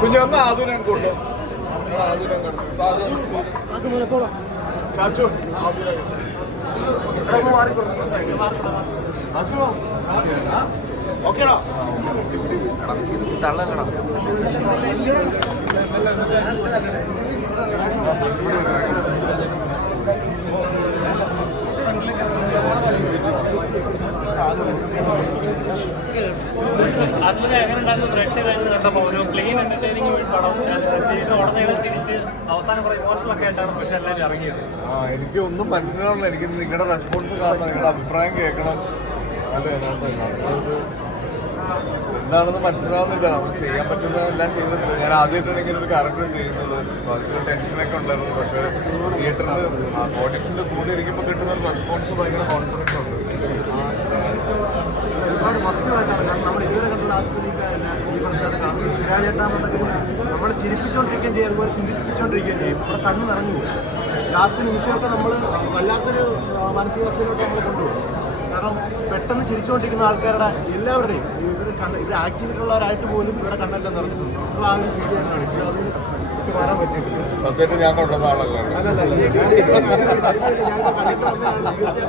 കുഞ്ഞമ്മ ആദൂരം കൊണ്ട് ചാച്ചു ഓക്കേടാ തള്ളക്കണം. അതിലൊക്കെ എങ്ങനെ ഉണ്ടായിരുന്നു പ്രേക്ഷകരായിട്ട് കണ്ടപ്പോൾ ഒരു ക്ലീൻ എന്റർടൈനിങ് പടം ഉടനീളം ചിരിച്ച് അവസാനം കുറെ ഇമോഷണലൊക്കെ ആയിട്ടാണ് പക്ഷെ എല്ലാവരും ഇറങ്ങിയത്. എനിക്ക് ഒന്നും മനസ്സിലാവണില്ല. എനിക്ക് നിങ്ങളുടെ റെസ്പോൺസ് കാണണം, നിങ്ങളുടെ അഭിപ്രായം കേൾക്കണം. അതെ, എന്താണെന്ന് മനസ്സിലാവുന്നില്ല. നമ്മൾ ചെയ്യാൻ പറ്റുന്നതെല്ലാം ചെയ്തിട്ടുണ്ട്. ഞാൻ ആദ്യമായിട്ടാണ് ഇങ്ങനെ ഒരു ക്യാരക്ടർ ചെയ്യുന്നത്. അപ്പോൾ അതിലൊരു ടെൻഷനൊക്കെ ഉണ്ടായിരുന്നു. പക്ഷേ തിയേറ്ററിൽ ഓഡിയൻസിൻ്റെ കൂടെ ഇരിക്കുമ്പോൾ കിട്ടുന്ന ഒരു റെസ്പോൺസ് ഭയങ്കര കോൺഫിഡൻസ് ഉണ്ട്. ഒരുപാട് പോസിറ്റീവായിട്ടാണ്. കാരണം നമ്മൾ ഇതുവരെ കണ്ട നമ്മൾ ചിരിപ്പിച്ചുകൊണ്ടിരിക്കുകയും ചെയ്യും, അതുപോലെ ചിന്തിപ്പിച്ചുകൊണ്ടിരിക്കുകയും ചെയ്യും. നമ്മുടെ കണ്ണ് നിറഞ്ഞു പോകും. ലാസ്റ്റ് നിമിഷമൊക്കെ നമ്മൾ വല്ലാത്തൊരു മാനസികാവസ്ഥയിലോട്ട് നമ്മൾ കൊണ്ടുപോകും. കാരണം പെട്ടെന്ന് ചിരിച്ചുകൊണ്ടിരിക്കുന്ന ആൾക്കാരുടെ എല്ലാവരുടെയും ഇവർ ആക്ട് ചെയ്തിട്ടുള്ളവരായിട്ട് പോലും ഇവരുടെ കണ്ണെല്ലാം നിറഞ്ഞിട്ടുണ്ട്. അപ്പോൾ ആ ഒരു ഫീൽ ചെയ്യാനാണ് ഇപ്പോൾ അത് എനിക്ക് വരാൻ പറ്റിയിട്ടില്ല. സത്യമായിട്ട് ഞാൻ കൊണ്ടുവന്ന ആളല്ല.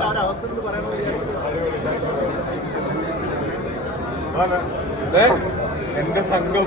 ആ ഒരു അവസരം എന്ന് പറയുന്നത് എന്റെ തങ്കം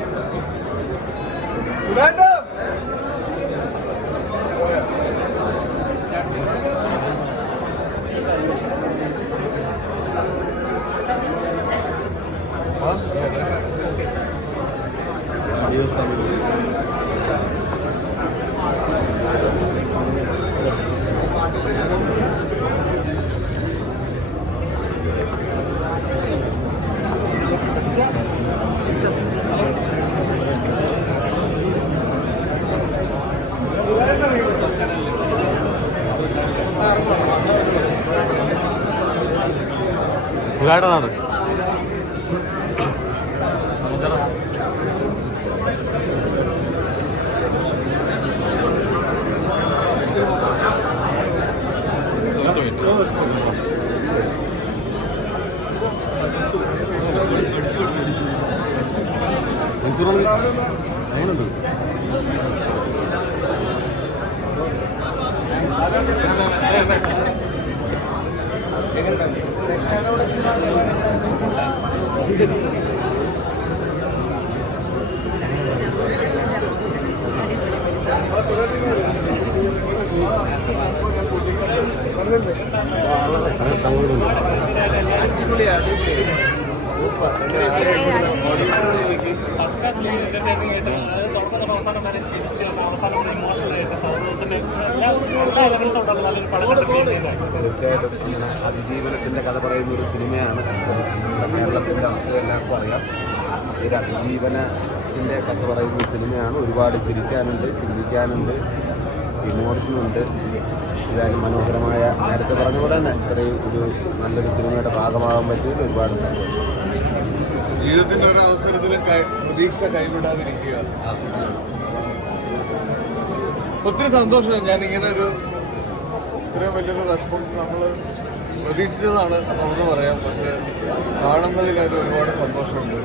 സുഖമായിട്ടാണ്. അങ്ങനെയുണ്ട്. തീർച്ചയായിട്ടും ഇങ്ങനെ അതിജീവനത്തിൻ്റെ കഥ പറയുന്ന ഒരു സിനിമയാണ്. കേരളത്തിൻ്റെ അവസ്ഥ എല്ലാവർക്കും അറിയാം. ഒരു അതിജീവനത്തിൻ്റെ കഥ പറയുന്ന സിനിമയാണ്. ഒരുപാട് ചിരിക്കാനുണ്ട്, ചിന്തിക്കാനുണ്ട്, ഇമോഷനുണ്ട്. ഇതായാലും മനോഹരമായ, നേരത്തെ പറഞ്ഞ പോലെ തന്നെ ഇത്രയും ഒരു നല്ലൊരു സിനിമയുടെ ഭാഗമാകാൻ പറ്റിയതിൽ ഒരുപാട് സന്തോഷം. ജീവിതത്തിന്റെ ഒരു അവസരത്തിൽ പ്രതീക്ഷ കൈവിടാതിരിക്കുക. ഒത്തിരി സന്തോഷമാണ്. ഞാനിങ്ങനെ ഇത്രയും വലിയൊരു റെസ്പോൺസ് നമ്മൾ പ്രതീക്ഷിച്ചതാണ് തുറന്നു പറയാം. പക്ഷെ കാണുന്നതിൽ അതിൽ ഒരുപാട് സന്തോഷമുണ്ട്.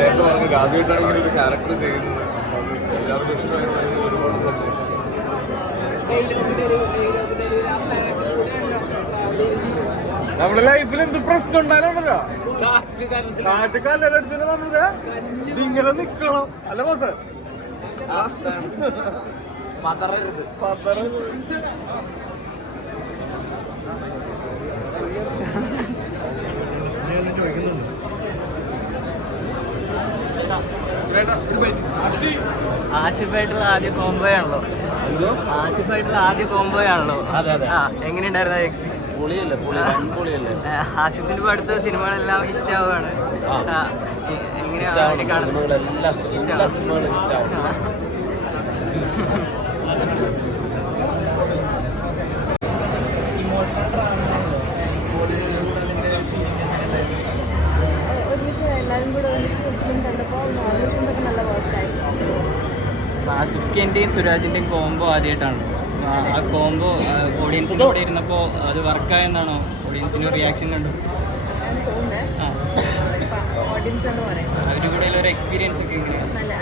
നേരത്തെ പറഞ്ഞത് ആദ്യമായിട്ടാണ് ഇങ്ങനെ ഒരു ക്യാരക്ടർ ചെയ്യുന്നത്. എല്ലാവരും ഇഷ്ടമായി, ഒരുപാട് സന്തോഷം. നമ്മുടെ ലൈഫിൽ എന്ത് പ്രശ്നം ഉണ്ടായാലുണ്ടല്ലോ, കാറ്റുകാലെല്ലാം എടുത്തില്ല നമ്മളിത് ഇതിങ്ങനെ നിക്കണം. അല്ല ബോസ്, പതറരുത്. ആസിഫായിട്ടുള്ള ആദ്യ കോംബോയാണല്ലോ. എങ്ങനെയുണ്ടായിരുന്നു എക്സ്പീരിയൻസ്? പൊളിയല്ലേ, പൊളിയല്ലേ. ആസിഫിന്റെ ഇപ്പൊ അടുത്ത സിനിമകളെല്ലാം ഹിറ്റ് ആവുകയാണ്. എങ്ങനെയാണ് കാണുന്നത്? എല്ലാ സിനിമകളും ഹിറ്റ് ആവും. ആസിഫിന്റെയും സുരാജിന്റെയും കോംബോ ആദ്യമായിട്ടാണ്. ആ കോംബോ ഓഡിയൻസിന്റെ കൂടെ ഇരുന്നപ്പോൾ അത് വർക്കായെന്നാണോ ഓഡിയൻസിന്റെ റിയാക്ഷൻ കണ്ടു? തോന്നുന്നത് ഓഡിയൻസ് എന്ന് പറയുന്നത് അവരുടെ കൂടെ ഒരു എക്സ്പീരിയൻസ് ഒക്കെ എങ്ങനെയാണ്? നല്ല